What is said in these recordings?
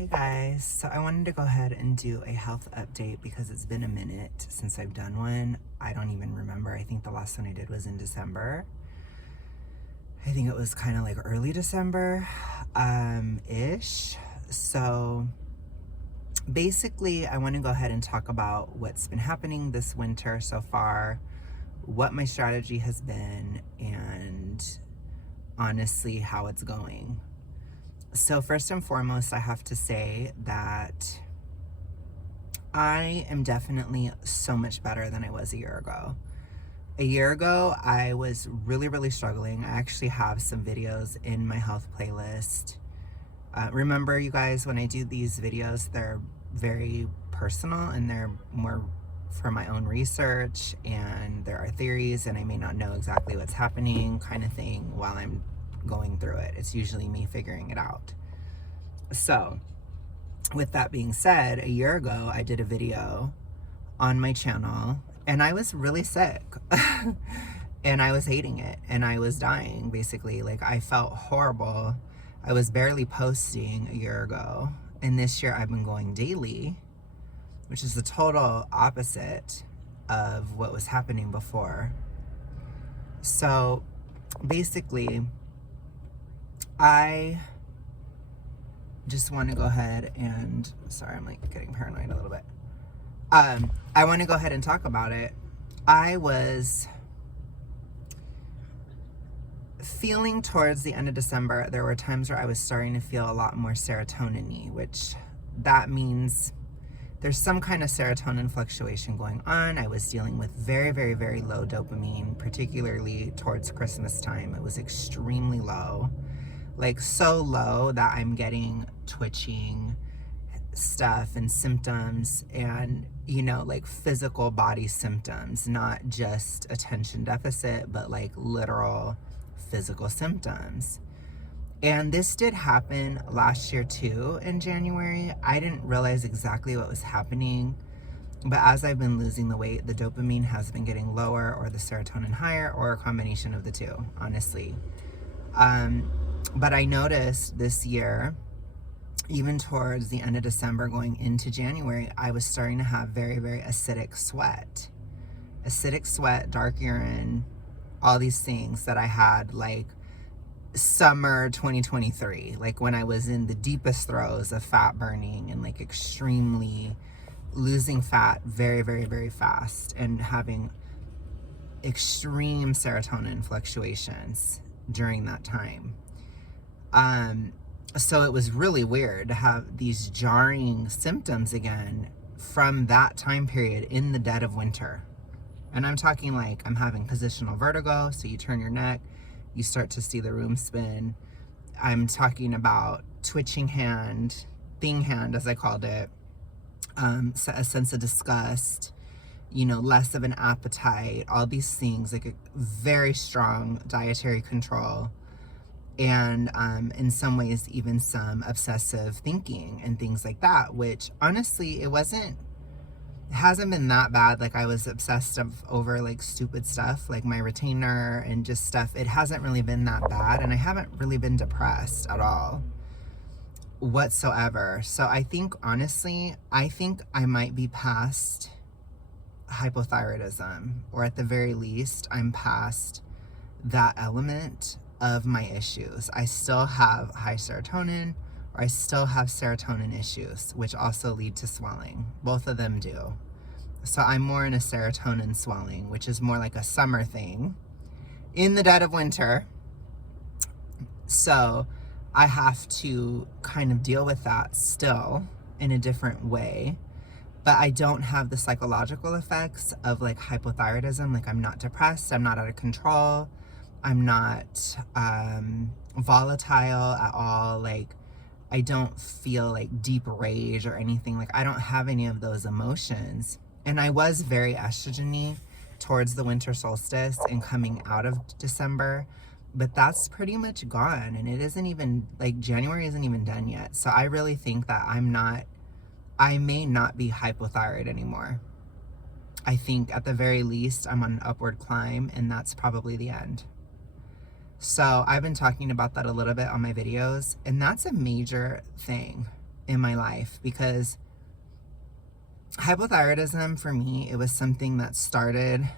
Hey guys, so I wanted to go ahead and do a health update because it's been a minute since I've done one. I don't even remember. I think the last one I did was in December. I think it was kind of like early December ish. So basically I want to go ahead and talk about what's been happening this winter so far, what my strategy has been, and honestly how it's going. So first and foremost, I have to say that I am definitely so much better than I was a year ago. A year ago, I was really struggling. I actually have some videos in my health playlist. Remember, you guys, when I do these videos, they're very personal and they're more for my own research, and there are theories and I may not know exactly what's happening kind of thing while I'm going through it. It's usually me figuring it out. So with that being said, a year ago I did a video on my channel and I was really sick and I was hating it and I was dying basically. Like, I felt horrible. I was barely posting a year ago, and this year I've been going daily, which is the total opposite of what was happening before. So basically, I just want to go ahead and, sorry, I'm like getting paranoid a little bit. I want to go ahead and talk about it. I was feeling towards the end of December, there were times where I was starting to feel a lot more serotonin-y, which that means there's some kind of serotonin fluctuation going on. I was dealing with very low dopamine, particularly towards Christmas time. It was extremely low. Like, so low that I'm getting twitching stuff and symptoms and, you know, like physical body symptoms, not just attention deficit, but like literal physical symptoms. And this did happen last year too in January. I didn't realize exactly what was happening, but as I've been losing the weight, the dopamine has been getting lower, or the serotonin higher, or a combination of the two, honestly. But I noticed this year, even towards the end of December going into January, I was starting to have very acidic sweat. Acidic sweat, dark urine, all these things that I had like summer 2023, like when I was in the deepest throes of fat burning and like extremely losing fat very fast and having extreme serotonin fluctuations during that time. So it was really weird to have these jarring symptoms again from that time period in the dead of winter. And I'm talking like I'm having positional vertigo, so you turn your neck, you start to see the room spin. I'm talking about twitching hand, thing hand as I called it, a sense of disgust, you know, less of an appetite, all these things, like a very strong dietary control, and in some ways even some obsessive thinking and things like that, which honestly it hasn't been that bad. Like, I was obsessed over like stupid stuff like my retainer and just stuff. It hasn't really been that bad, and I haven't really been depressed at all whatsoever. So I think honestly, I think I might be past hypothyroidism, or at the very least I'm past that element of my issues. I still have high serotonin, or I still have serotonin issues, which also lead to swelling. Both of them do. So I'm more in a serotonin swelling, which is more like a summer thing in the dead of winter. So I have to kind of deal with that still in a different way. But I don't have the psychological effects of like hypothyroidism. Like, I'm not depressed, I'm not out of control, I'm not volatile at all. Like, I don't feel like deep rage or anything. Like, I don't have any of those emotions. And I was very estrogen-y towards the winter solstice and coming out of December, but that's pretty much gone. And it isn't even, like, January isn't even done yet. So I really think that I may not be hypothyroid anymore. I think at the very least I'm on an upward climb, and that's probably the end. So I've been talking about that a little bit on my videos, and that's a major thing in my life, because hypothyroidism for me, it was something that started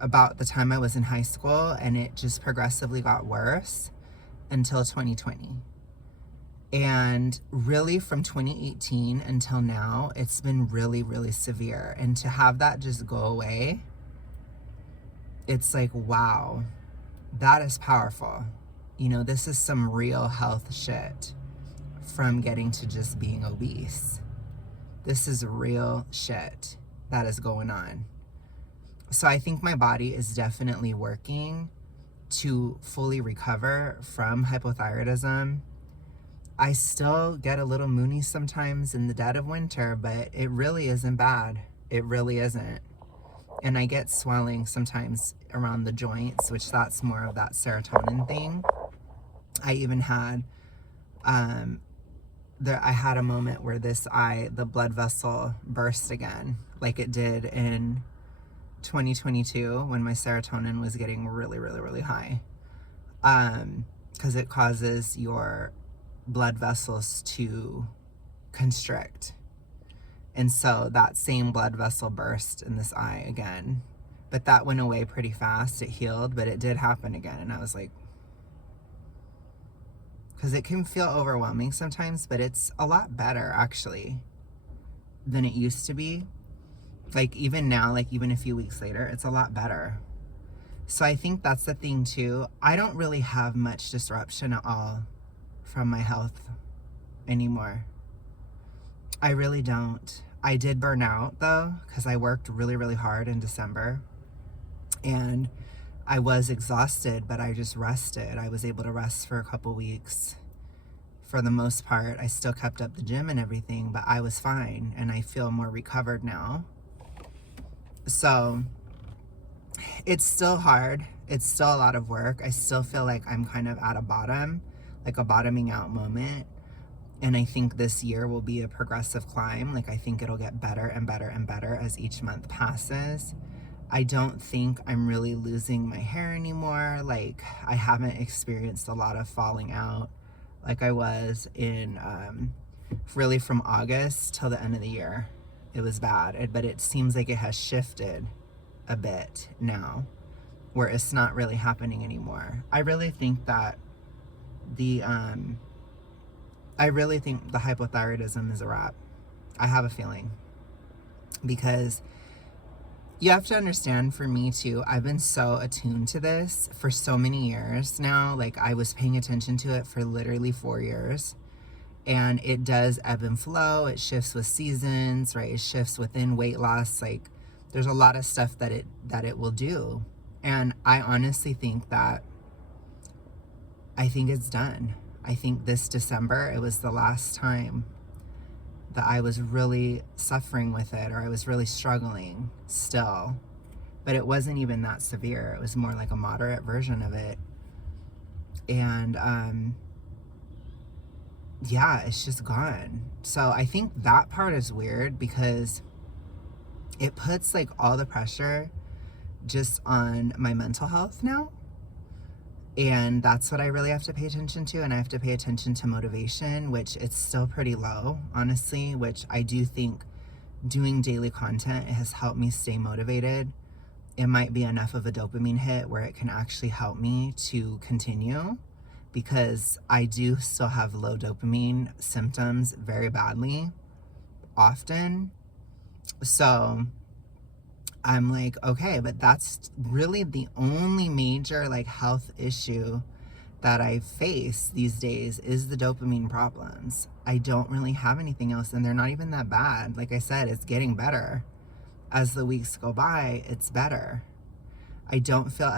about the time I was in high school, and it just progressively got worse until 2020. And really from 2018 until now, it's been really, really severe. And to have that just go away, it's like, wow, that is powerful. You know, this is some real health shit from getting to just being obese. This is real shit that is going on. So I think my body is definitely working to fully recover from hypothyroidism. I still get a little moony sometimes in the dead of winter, but it really isn't bad. It really isn't. And I get swelling sometimes around the joints, which that's more of that serotonin thing. I even had, I had a moment where the blood vessel burst again, like it did in 2022 when my serotonin was getting really, really, really high. Because it causes your blood vessels to constrict. And so that same blood vessel burst in this eye again. But that went away pretty fast. It healed, but it did happen again. And I was like, because it can feel overwhelming sometimes, but it's a lot better actually than it used to be. Like even now, like even a few weeks later, it's a lot better. So I think that's the thing too. I don't really have much disruption at all from my health anymore. I really don't. I did burn out though, because I worked really, really hard in December, and I was exhausted, but I just rested. I was able to rest for a couple weeks. For the most part, I still kept up the gym and everything, but I was fine, and I feel more recovered now. So it's still hard. It's still a lot of work. I still feel like I'm kind of at a bottom, like a bottoming out moment. And I think this year will be a progressive climb. Like I think it'll get better and better and better as each month passes. I don't think I'm really losing my hair anymore. Like I haven't experienced a lot of falling out like I was in really from August till the end of the year. It was bad, but it seems like it has shifted a bit now, where it's not really happening anymore. I really think that the hypothyroidism is a wrap. I have a feeling, because you have to understand, for me too, I've been so attuned to this for so many years now. Like I was paying attention to it for literally 4 years, and it does ebb and flow. It shifts with seasons, right? It shifts within weight loss. Like there's a lot of stuff that it will do. And I honestly think it's done. I think this December, it was the last time that I was really suffering with it, or I was really struggling still. But it wasn't even that severe. It was more like a moderate version of it. And yeah, it's just gone. So I think that part is weird, because it puts like all the pressure just on my mental health now. And that's what I really have to pay attention to. And I have to pay attention to motivation, which it's still pretty low, honestly, which I do think doing daily content has helped me stay motivated. It might be enough of a dopamine hit where it can actually help me to continue, because I do still have low dopamine symptoms very badly, often. So I'm like, okay, but that's really the only major like health issue that I face these days is the dopamine problems. I don't really have anything else, and they're not even that bad. Like I said, it's getting better. As the weeks go by, it's better. I don't feel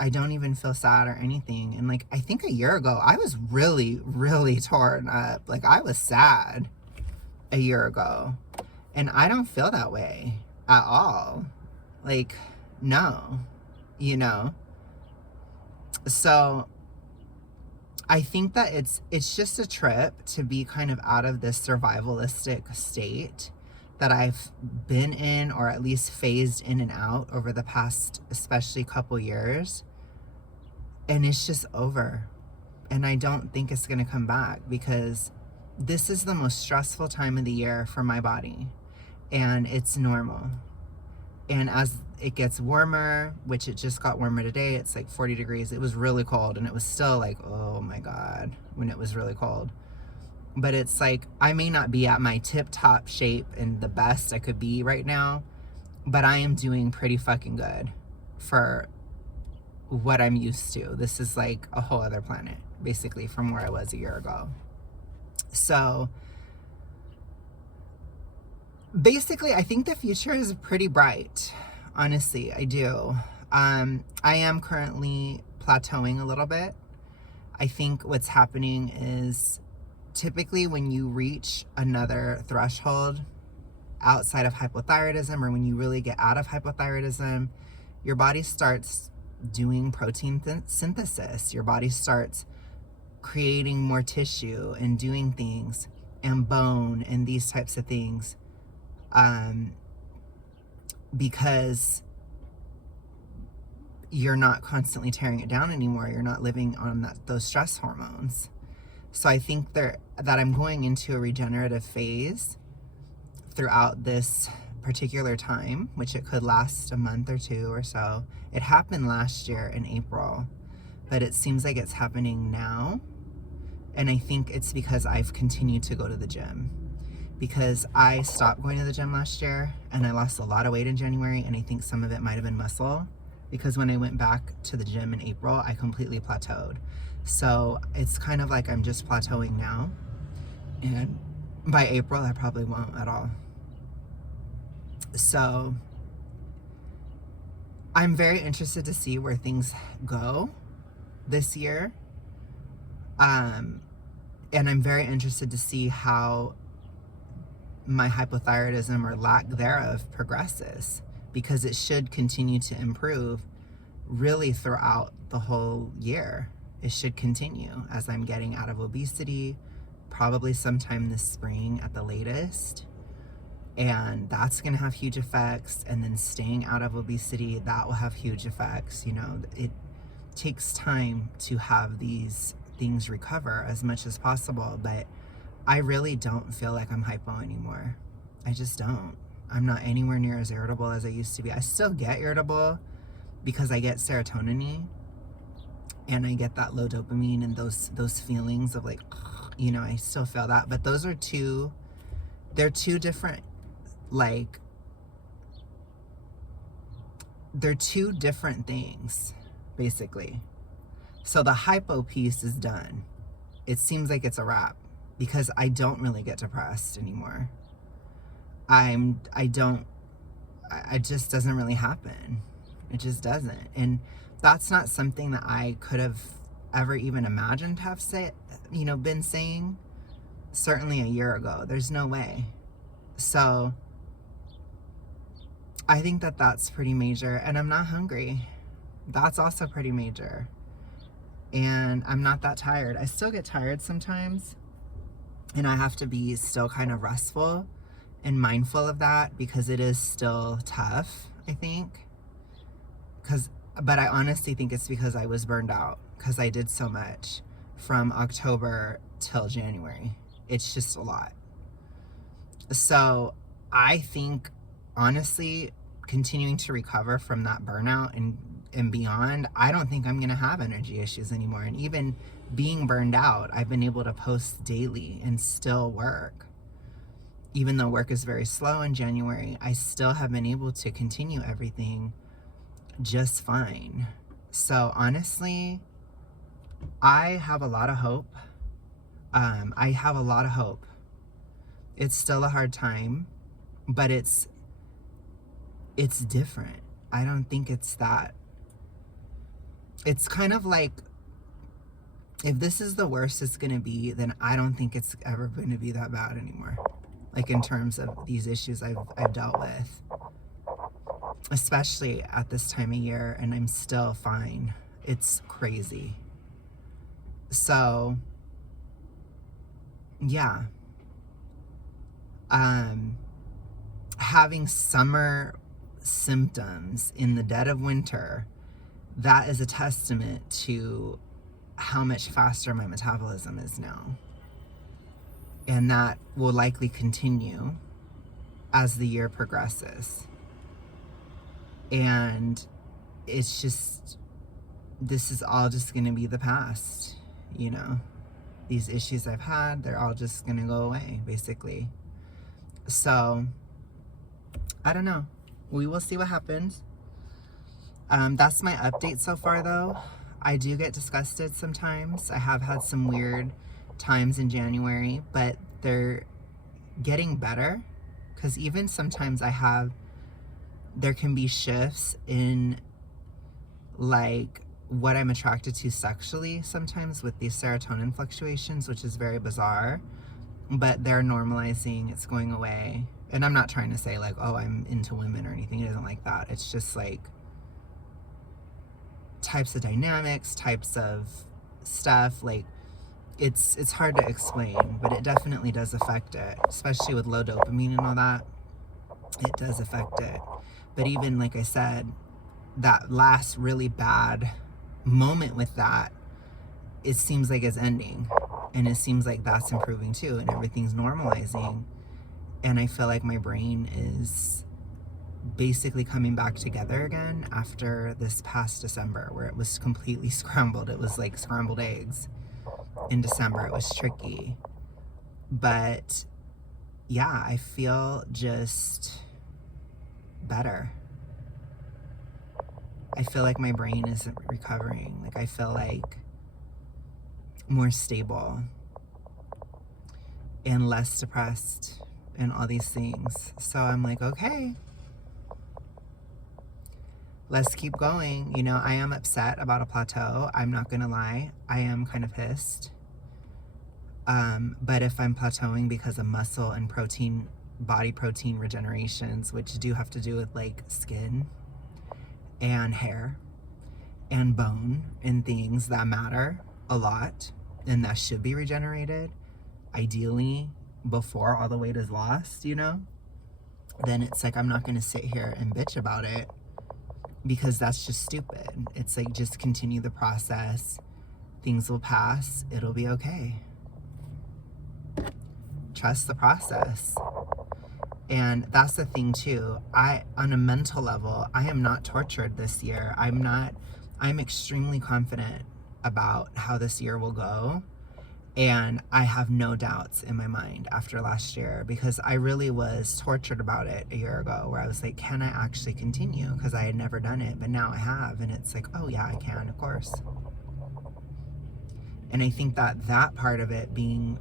I don't even feel sad or anything. And like, I think a year ago, I was really, really torn up. Like I was sad a year ago, and I don't feel that way at all. Like, no, you know? So I think that it's just a trip to be kind of out of this survivalistic state that I've been in, or at least phased in and out over the past, especially couple years. And it's just over. And I don't think it's gonna come back, because this is the most stressful time of the year for my body, and it's normal. And as it gets warmer, which it just got warmer today, it's like 40 degrees. It was really cold, and it was still like, oh my God, when it was really cold. But it's like, I may not be at my tip-top shape and the best I could be right now, but I am doing pretty fucking good for what I'm used to. This is like a whole other planet, basically, from where I was a year ago. So basically, I think the future is pretty bright. Honestly, I do. I am currently plateauing a little bit. I think what's happening is typically when you reach another threshold outside of hypothyroidism, or when you really get out of hypothyroidism, your body starts doing protein synthesis. Your body starts creating more tissue and doing things, and bone and these types of things, because you're not constantly tearing it down anymore. You're not living on those stress hormones. So I think that I'm going into a regenerative phase throughout this particular time, which it could last a month or two or so. It happened last year in April, but it seems like it's happening now. And I think it's because I've continued to go to the gym, because I stopped going to the gym last year and I lost a lot of weight in January, and I think some of it might have been muscle, because when I went back to the gym in April, I completely plateaued. So it's kind of like I'm just plateauing now, and by April I probably won't at all. So I'm very interested to see where things go this year. And I'm very interested to see how my hypothyroidism, or lack thereof, progresses, because it should continue to improve really throughout the whole year. It should continue as I'm getting out of obesity, probably sometime this spring at the latest. And that's going to have huge effects. And then staying out of obesity, that will have huge effects. You know, it takes time to have these things recover as much as possible. But I really don't feel like I'm hypo anymore. I just don't. I'm not anywhere near as irritable as I used to be. I still get irritable because I get serotonin, and I get that low dopamine and those feelings of like, you know, I still feel that. But those are they're two different, like, they're two different things, basically. So the hypo piece is done. It seems like it's a wrap, because I don't really get depressed anymore. It just doesn't really happen. It just doesn't. And that's not something that I could have ever even imagined to have been saying, certainly a year ago. There's no way. So I think that that's pretty major. And I'm not hungry. That's also pretty major. And I'm not that tired. I still get tired sometimes, and I have to be still kind of restful and mindful of that, because it is still tough, I think. But I honestly think it's because I was burned out, because I did so much from October till January. It's just a lot. So I think, honestly, continuing to recover from that burnout and beyond, I don't think I'm going to have energy issues anymore. And even being burned out, I've been able to post daily and still work. Even though work is very slow in January, I still have been able to continue everything just fine. So honestly, I have a lot of hope. I have a lot of hope. It's still a hard time, but it's different. I don't think it's that. It's kind of like, if this is the worst it's going to be, then I don't think it's ever going to be that bad anymore. Like, in terms of these issues I've dealt with, especially at this time of year, and I'm still fine. It's crazy. So yeah, having summer symptoms in the dead of winter, that is a testament to how much faster my metabolism is now. And that will likely continue as the year progresses. And it's just, this is all just going to be the past, you know? These issues I've had, they're all just going to go away, basically. So, I don't know. We will see what happens. That's my update so far, though. I do get disgusted sometimes. I have had some weird times in January, but they're getting better. Because even sometimes there can be shifts in, like, what I'm attracted to sexually sometimes with these serotonin fluctuations, which is very bizarre. But they're normalizing, it's going away. And I'm not trying to say, like, oh, I'm into women or anything. It isn't like that. It's just, like, types of dynamics, types of stuff, like, it's hard to explain, but it definitely does affect it, especially with low dopamine and all that. It does affect it. But even, like I said, that last really bad moment with that, it seems like it's ending, and it seems like that's improving too, and everything's normalizing. And I feel like my brain is basically coming back together again after this past December, where it was completely scrambled. It was like scrambled eggs. In December, it was tricky. But yeah, I feel just better. I feel like my brain is recovering. Like, I feel like more stable and less depressed and all these things. So I'm like, okay, let's keep going. You know, I am upset about a plateau. I'm not gonna lie. I am kind of pissed. But if I'm plateauing because of muscle and protein, body protein regenerations, which do have to do with, like, skin and hair and bone and things that matter a lot, and that should be regenerated, ideally before all the weight is lost, you know, then it's like, I'm not gonna sit here and bitch about it, because that's just stupid. It's like, just continue the process. Things will pass. It'll be okay. Trust the process. And that's the thing too. On a mental level, I am not tortured this year. I'm extremely confident about how this year will go. And I have no doubts in my mind after last year, because I really was tortured about it a year ago, where I was like, can I actually continue? Because I had never done it, but now I have. And it's like, oh yeah, I can, of course. And I think that part of it being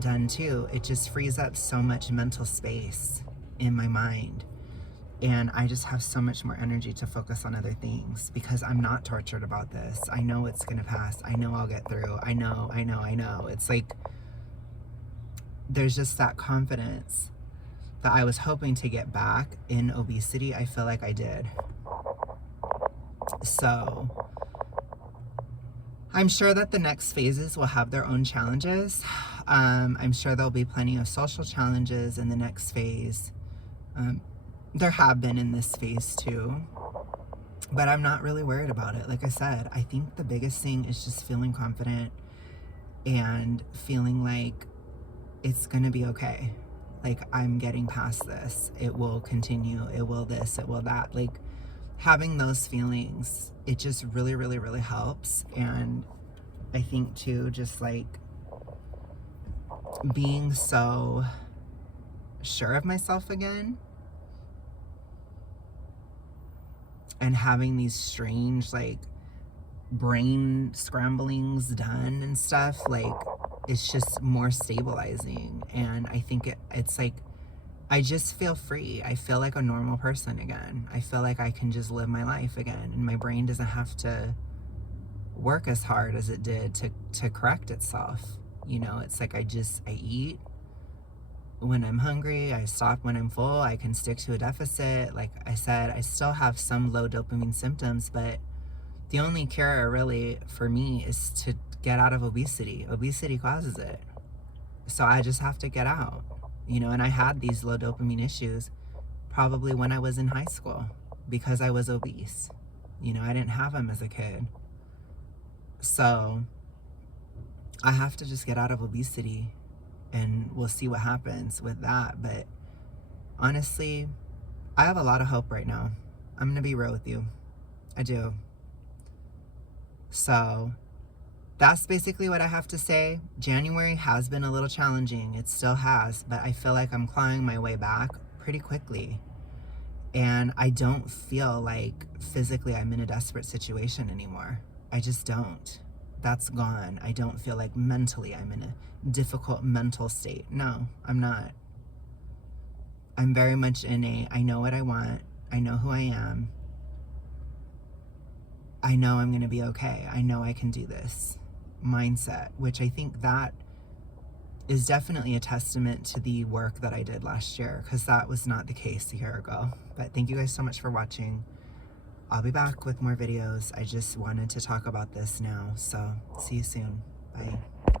done too, it just frees up so much mental space in my mind. And I just have so much more energy to focus on other things, because I'm not tortured about this. I know it's gonna pass. I know I'll get through. I know. It's like, there's just that confidence that I was hoping to get back in obesity. I feel like I did. So I'm sure that the next phases will have their own challenges. I'm sure there'll be plenty of social challenges in the next phase. There have been in this phase too, but I'm not really worried about it. Like I said, I think the biggest thing is just feeling confident and feeling like it's gonna be okay. Like, I'm getting past this. It will continue. It will this, it will that. Like, having those feelings, it just really, really, really helps. And I think too, just like being so sure of myself again, and having these strange, like, brain scramblings done and stuff, like, it's just more stabilizing. And I think it's like, I just feel free. I feel like a normal person again. I feel like I can just live my life again, and my brain doesn't have to work as hard as it did to correct itself. You know, it's like, I eat when I'm hungry, I stop when I'm full, I can stick to a deficit. Like I said, I still have some low dopamine symptoms, but the only cure really for me is to get out of obesity. Obesity causes it. So I just have to get out, you know. And I had these low dopamine issues probably when I was in high school, because I was obese. You know, I didn't have them as a kid. So I have to just get out of obesity and we'll see what happens with that. But honestly, I have a lot of hope right now. I'm gonna be real with you. I do. So that's basically what I have to say. January has been a little challenging. It still has, but I feel like I'm clawing my way back pretty quickly. And I don't feel like physically I'm in a desperate situation anymore. I just don't. That's gone. I don't feel like mentally I'm in a difficult mental state. No, I'm not. I'm very much in a, I know what I want. I know who I am. I know I'm going to be okay. I know I can do this mindset, which I think that is definitely a testament to the work that I did last year, because that was not the case a year ago. But thank you guys so much for watching. I'll be back with more videos. I just wanted to talk about this now. So see you soon. Bye.